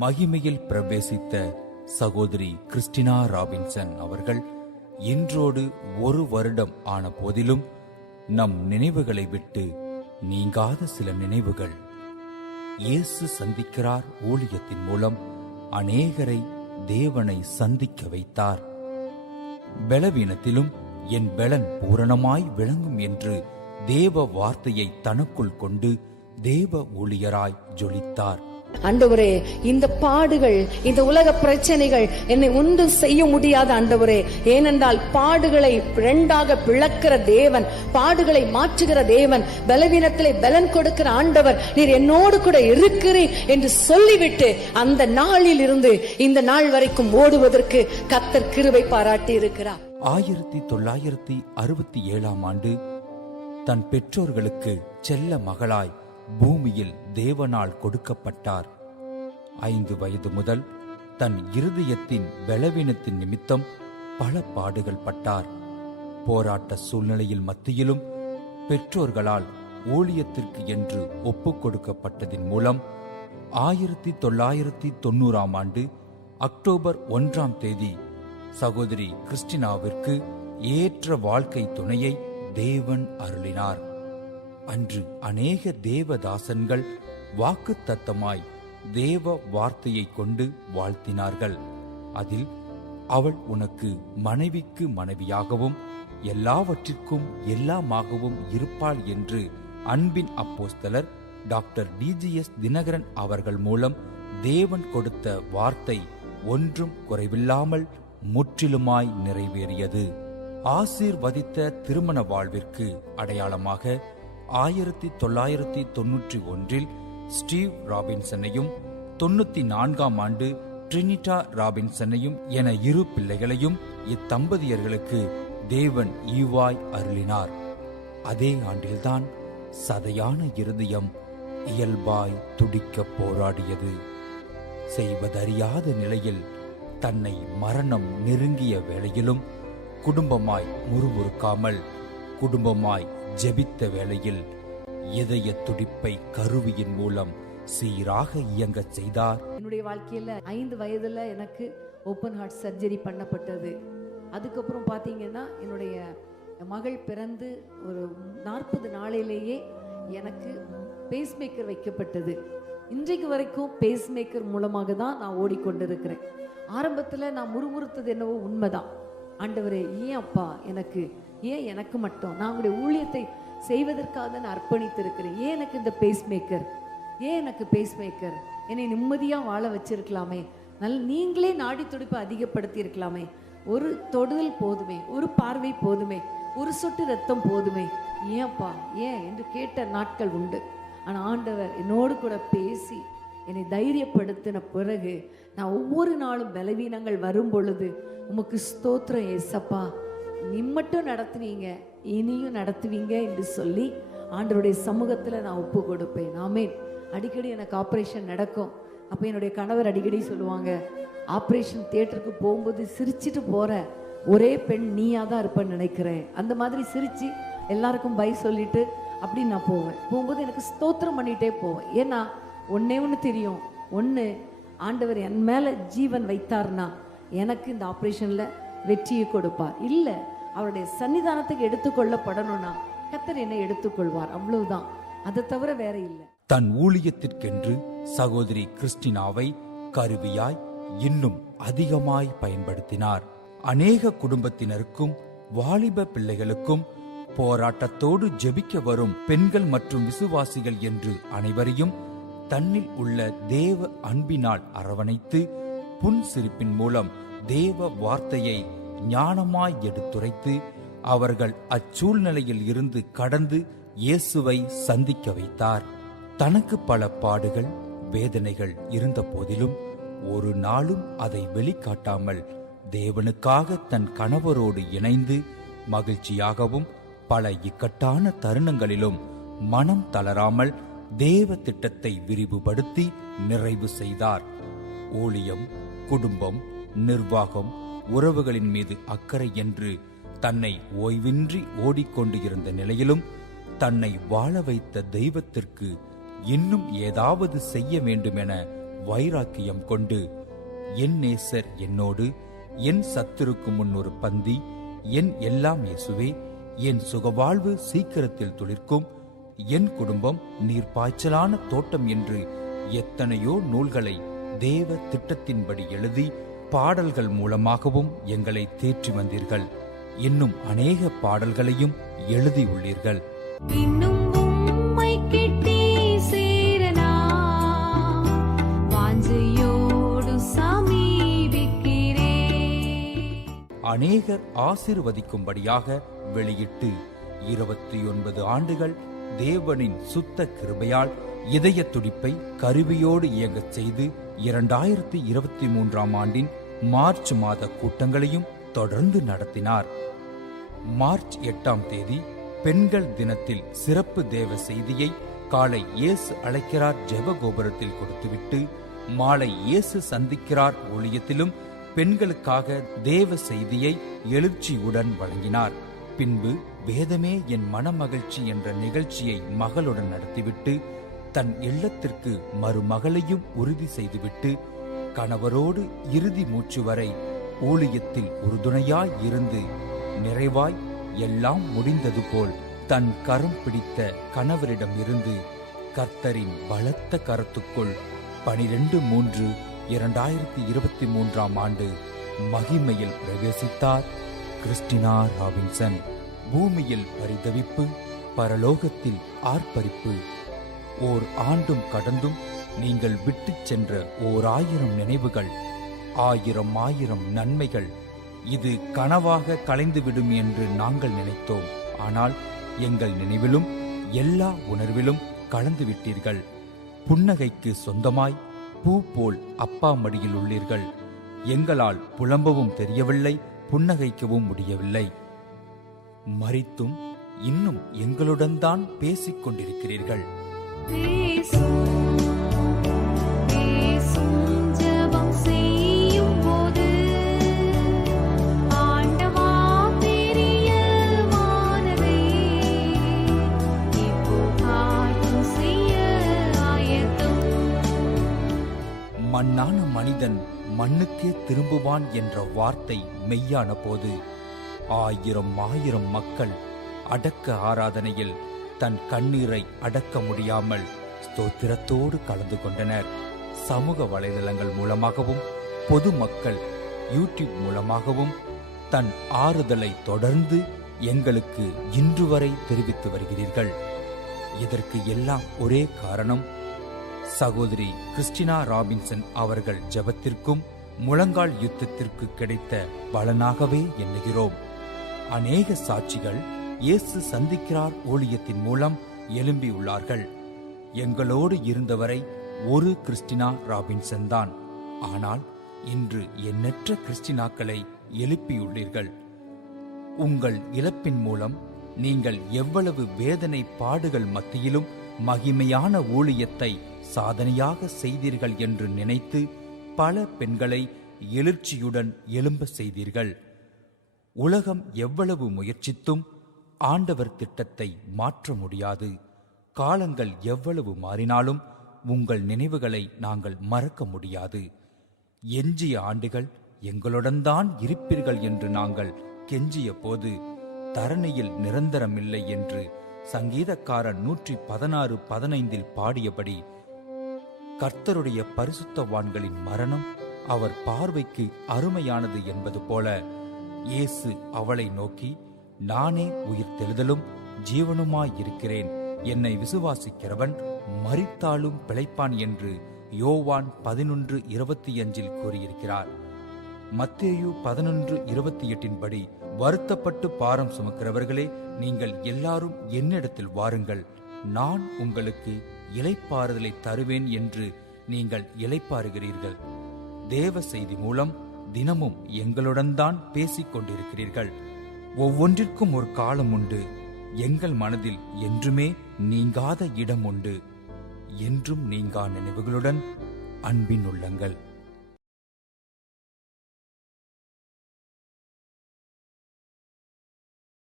மகிமையில் பிரவேசித்த சகோதரி Christina Robinson அவர்கள் இன்றோடு ஒரு வருடம் ஆன போதிலும் நம் நினைவுகளை விட்டு நீங்காத சில நினைவுகள். இயேசு சந்திக்கிறார் ஊழியத்தின் மூலம் அநேகரை தேவனை சந்திக்க வைத்தார். பலவீனத்திலும் என் பலன் பூரணமாய் விளங்கும் என்று தேவ வார்த்தையை தனக்குள் கொண்டு தேவ ஊழியராய் ஜொலித்தார். ஆண்டவரே இந்த பாடுகள் இந்த உலக பிரச்சனைகள் என்னை ஒன்றும் செய்ய முடியாத ஆண்டவரே. ஏனென்றால் பாடுகளை இரண்டாக பிளக்கிற தேவன் பாடுகளை மாற்றுகிற தேவன் பலவீனத்திலே பலன் கொடுக்கிற ஆண்டவர் நீர் என்னோடு கூட இருக்கிறீர் என்று சொல்லிவிட்டு அந்த நாளில் இருந்து இந்த நாள் வரைக்கும் ஓடுவதற்கு கத்தர் கிருவை பாராட்டி இருக்கிறார் ஆயிரத்தி தொள்ளாயிரத்தி அறுபத்தி ஏழாம் ஆண்டு தன் பெற்றோர்களுக்கு செல்ல மகளாய் பூமியில் தேவனால் கொடுக்கப்பட்டார். ஐந்து வயது முதல் தன் இருதயத்தின் பலவீனத்தின் நிமித்தம் பல பாடுகள் பட்டார். போராட்ட சூழ்நிலையில் மத்தியிலும் பெற்றோர்களால் ஊழியத்திற்கு என்று ஒப்புக் கொடுக்கப்பட்டதின் மூலம் ஆயிரத்தி தொள்ளாயிரத்தி தொண்ணூறாம் ஆண்டு அக்டோபர் ஒன்றாம் தேதி சகோதரி கிறிஸ்டினாவிற்கு ஏற்ற வாழ்க்கை துணையை தேவன் அருளினார். அன்று அநேக தேவதாசன்கள் வாக்குத்தத்தமாய் தேவ வார்த்தையை கொண்டு வாழ்த்தினார்கள். அதில் அவள் உனக்கு மனைவிக்கு மனைவியாகவும் எல்லாவற்றிற்கும் எல்லாமாகவும் இருப்பாள் என்று அன்பின் அப்போஸ்தலர் டாக்டர் டிஜிஎஸ் தினகரன் அவர்கள் மூலம் தேவன் கொடுத்த வார்த்தை ஒன்றும் குறைவில்லாமல் முற்றிலுமாய் நிறைவேறியது. ஆசீர்வதித்த திருமண வாழ்விற்கு அடையாளமாக ஆயிரத்தி தொள்ளாயிரத்தி தொன்னூற்றி ஒன்றில் ஸ்டீவ் ராபின்சனையும் தொண்ணூத்தி நான்காம் ஆண்டு ட்ரினிட்டா ராபின்சனையும் என இரு பிள்ளைகளையும் இத்தம்பதியர்களுக்கு தேவன் ஈவாய் அருளினார். அதே ஆண்டில்தான் சதையான இருதயம் இயல்பாய் துடிக்கப் போராடியது. செய்வதறியாத நிலையில் தன்னை மரணம் நெருங்கிய வேளையிலும் குடும்பமாய் முறுமுறுக்காமல் குடும்பமாய் ஜெபித்த வேளையில் இதய துடிப்பை கருவியின் மூலம் சீராக இயங்கச் செய்தார். என்னுடைய வாழ்க்கையில ஐந்து வயதுல எனக்கு ஓப்பன் ஹார்ட் சர்ஜரி பண்ணப்பட்டது. அதுக்கப்புறம் பார்த்தீங்கன்னா என்னுடைய மகள் பிறந்து ஒரு நாற்பது நாளிலேயே எனக்கு பேஸ்மேக்கர் வைக்கப்பட்டது. இன்றைக்கு வரைக்கும் பேஸ்மேக்கர் மூலமாக தான் நான் ஓடிக்கொண்டிருக்கிறேன். ஆரம்பத்தில் நான் முறுமுறுத்தது என்னவோ உண்மைதான். ஆண்டவரே ஏன் அப்பா எனக்கு ஏன் எனக்கு மட்டும்? நான் உங்களுடைய ஊழியத்தை செய்வதற்காக நான் அர்ப்பணித்திருக்கிறேன். ஏன் எனக்கு இந்த பேஸ்மேக்கர் ஏன் எனக்கு பேஸ் மேக்கர் என்னை நிம்மதியாக வாழ வச்சிருக்கலாமே. நல் நீங்களே நாடி துடிப்பை அதிகப்படுத்தி இருக்கலாமே ஒரு தொடுதல் போதுமே ஒரு பார்வை போதுமே ஒரு சொட்டு ரத்தம் போதுமே. ஏன்ப்பா ஏன்? என்று கேட்ட நாட்கள் உண்டு. ஆனால் ஆண்டவர் என்னோடு கூட பேசி என்னை தைரியப்படுத்தின பிறகு நான் ஒவ்வொரு நாளும் பலவீனங்கள் வரும் பொழுது உமக்கு ஸ்தோத்திரம் ஏசப்பா. நீ மட்டும் நடத்துவீங்க இனியும் நடத்துவீங்க என்று சொல்லி ஆண்டருடைய சமூகத்தில் நான் ஒப்பு கொடுப்பேன். ஆமேன். அடிக்கடி எனக்கு ஆப்ரேஷன் நடக்கும். அப்போ என்னுடைய கணவர் அடிக்கடி சொல்லுவாங்க ஆப்ரேஷன் தியேட்டருக்கு போகும்போது சிரிச்சிட்டு போகிற ஒரே பெண் நீயாக தான் இருப்பேன்னு நினைக்கிறேன். அந்த மாதிரி சிரித்து எல்லாருக்கும் பை சொல்லிட்டு அப்படி நான் போவேன். போகும்போது எனக்கு ஸ்தோத்திரம் பண்ணிட்டே போவேன். ஏன்னா ஒன்றே ஒன்று தெரியும். ஒன்று ஆண்டவர் என் மேலே ஜீவன் வைத்தார்னா எனக்கு இந்த ஆப்ரேஷனில் வெற்றியை கொடுப்பார். இல்லை அவருடைய சன்னிதானத்துக்கு எடுத்துக்கொள்ளப்படணும்னா கத்தர் என்னை எடுத்துக்கொள்வார். அவ்வளவுதான். அதை தவிர வேற இல்லை. தன் ஊழியத்திற்கென்று சகோதரி கிறிஸ்டினாவை கருவியாய் இன்னும் அதிகமாய் பயன்படுத்தினார். அநேக குடும்பத்தினருக்கும் வாலிப பிள்ளைகளுக்கும் போராட்டத்தோடு ஜெபிக்க வரும் பெண்கள் மற்றும் விசுவாசிகள் என்று அனைவரையும் தன்னில் உள்ள தேவ அன்பினால் அரவணைத்து புன் சிரிப்பின் மூலம் தேவ வார்த்தையை ஞானமாய் எடுத்துரைத்து அவர்கள் அச்சூழ்நிலையில் இருந்து கடந்து இயேசுவை சந்திக்க வைத்தார். தனக்கு பல பாடுகள் வேதனைகள் இருந்த போதிலும் ஒரு நாளும் அதை வெளிக்காட்டாமல் தேவனுக்காக தன் கணவரோடு இணைந்து மகிழ்ச்சியாகவும் பல இக்கட்டான தருணங்களிலும் மனம் தளராமல் தேவ திட்டத்தை விரிவுபடுத்தி நிறைவு செய்தார். ஊழியம் குடும்பம் நிர்வாகம் உறவுகளின் மீது அக்கறை என்று தன்னை ஓய்வின்றி ஓடிக்கொண்டு இருந்த நிலையிலும் தன்னை வாழ வைத்த தெய்வத்திற்கு இன்னும் ஏதாவது செய்ய வேண்டுமென வைராக்கியம் கொண்டு என் நேசர் என்னோடு என் சத்துருக்கு முன் ஒரு பந்தி என் எல்லாம் இயேசுவே என் சுகவாழ்வு சீக்கிரத்தில் துளிர்க்கும் என் குடும்பம் நீர் பாய்ச்சலான தோட்டம் என்று எத்தனையோ நூல்களை தேவ திட்டத்தின்படி எழுதி பாடல்கள் மூலமாகவும் எங்களை தேற்றி வந்தீர்கள். இன்னும் அநேக பாடல்களையும் எழுதியுள்ளீர்கள் இன்னும் அநேகர் ஆசிர்வதிக்கும்படியாக வெளியிட்டு இருபத்தி ஒன்பது ஆண்டுகள் தேவனின் சுத்த கிருபையால் இதய துடிப்பை கருவியோடு இயங்கச் செய்து இரண்டாயிரத்தி இருபத்தி மூன்றாம் ஆண்டின் மார்ச் மாத கூட்டங்களையும் தொடர்ந்து நடத்தினார். மார்ச் எட்டாம் தேதி பெண்கள் தினத்தில் சிறப்பு தேவ செய்தியை காலை இயேசு அழைக்கிறார் ஜெப கோபுரத்தில் கொடுத்துவிட்டு மாலை இயேசு சந்திக்கிறார் ஊழியத்திலும் பெண்களுக்காக தேவ செய்தியை எழுச்சியுடன் வழங்கினார். பின்பு வேதமே என் மனமகிழ்ச்சி என்ற நிகழ்ச்சியை மகளுடன் நடத்திவிட்டு தன் இல்லத்திற்கு மருமகளையும் உறுதி செய்துவிட்டு கணவரோடு இறுதி மூச்சு வரை ஊழியத்தில் உறுதுணையாய் இருந்து நிறைவாய் எல்லாம் முடிந்தது போல் தன் கரம் பிடித்த கணவரிடம் இருந்து கர்த்தரின் பலத்த கரத்துக்குள் பனிரெண்டு மூன்று இரண்டாயிரத்தி இருபத்தி மூன்றாம் ஆண்டு மகிமையில் பிரவேசித்தார். கிறிஸ்டினா ராபின்சன் பூமியில் பரிதவிப்பு பரலோகத்தில் ஆர்ப்பரிப்பு. ஓர் ஆண்டும் கடந்தும் நீங்கள் விட்டுச் சென்ற ஓர் ஆயிரம் நினைவுகள் ஆயிரம் ஆயிரம் நன்மைகள். இது கனவாக கலைந்துவிடும் என்று நாங்கள் நினைத்தோம். ஆனால் எங்கள் நினைவிலும் எல்லா உணர்விலும் கலந்து விட்டீர்கள் புன்னகைக்கு சொந்தமாய் பூ போல் அப்பா மடியில் உள்ளீர்கள். எங்களால் புலம்பவும் தெரியவில்லை. புன்னகைக்கவும் முடியவில்லை. மறித்தும் இன்னும் எங்களுடன் தான் பேசிக் கொண்டிருக்கிறீர்கள். மண்ணான மனிதன் மண்ணுக்கே திரும்புவான் என்ற வார்த்தை மெய்யான போது ஆயிரம் ஆயிரம் மக்கள் அடக்க ஆராதனையில் தன் கண்ணீரை அடக்க முடியாமல் ஸ்தோத்திரத்தோடு கலந்து கொண்டனர். சமூக வலைதளங்கள் மூலமாகவும் பொதுமக்கள் யூடியூப் மூலமாகவும் தன் ஆறுதலை தொடர்ந்து எங்களுக்கு இன்று வரை தெரிவித்து வருகிறீர்கள். இதற்கு எல்லாம் ஒரே காரணம் சகோதரி கிறிஸ்டினா ராபின்சன் அவர்கள் ஜெபத்திற்கும் முழங்கால் யுத்தத்திற்கு கிடைத்த பலனாகவே எண்ணுகிறோம். அநேக சாட்சிகள் இயேசு சந்திக்கிறார் ஊழியத்தின் மூலம் எழும்பியுள்ளார்கள். எங்களோடு இருந்தவரை ஒரு கிறிஸ்டினா ராபின்சன் தான். ஆனால் இன்று எண்ணற்ற கிறிஸ்டினாக்களை எழுப்பியுள்ளீர்கள். உங்கள் இழப்பின் மூலம் நீங்கள் எவ்வளவு வேதனை பாடுகள் மத்தியிலும் மகிமையான ஊழியத்தை சாதனையாக செய்தீர்கள் என்று நினைத்து பல பெண்களை எழுச்சியுடன் எழும்ப செய்தீர்கள். உலகம் எவ்வளவு முயற்சித்தும் ஆண்டவர் திட்டத்தை மாற்ற முடியாது. காலங்கள் எவ்வளவு மாறினாலும் உங்கள் நினைவுகளை நாங்கள் மறக்க முடியாது. எஞ்சிய ஆண்டுகள் எங்களுடன் தான் இருப்பீர்கள் என்று நாங்கள் கெஞ்சிய போது தரணியில் நிரந்தரமில்லை என்று சங்கீதக்காரன் நூற்றி பதினாறு பதினைந்தில் பாடியபடி கர்த்தருடைய பரிசுத்தவான்களின் மரணம் அவர் பார்வைக்கு அருமையானது என்பது போல இயேசு அவளை நோக்கி நானே உயிர் தெழுதலும் ஜீவனுமாயிருக்கிறேன் என்னை விசுவாசிக்கிறவன் மறித்தாலும் பிழைப்பான் என்று யோவான் பதினொன்று இருபத்தி அஞ்சில் கூறியிருக்கிறார். மத்தேயு பதினொன்று இருபத்தி எட்டின்படி வருத்தப்பட்டு பாரம் சுமக்கிறவர்களே நீங்கள் எல்லாரும் என்னிடத்தில் வாருங்கள். நான் உங்களுக்கு இலைப்பாறுதலை தருவேன் என்று நீங்கள் இலைப்பாறுகிறீர்கள் தேவ செய்தி மூலம் தினமும் எங்களுடன் தான் பேசிக் கொண்டிருக்கிறீர்கள். ஒவ்வொன்றிற்கும் ஒரு காலம் உண்டு. எங்கள் மனதில் என்றுமே நீங்காத இடம் உண்டு. என்றும் நீங்கா நினைவுகளுடன் அன்பின் உள்ளங்கள்.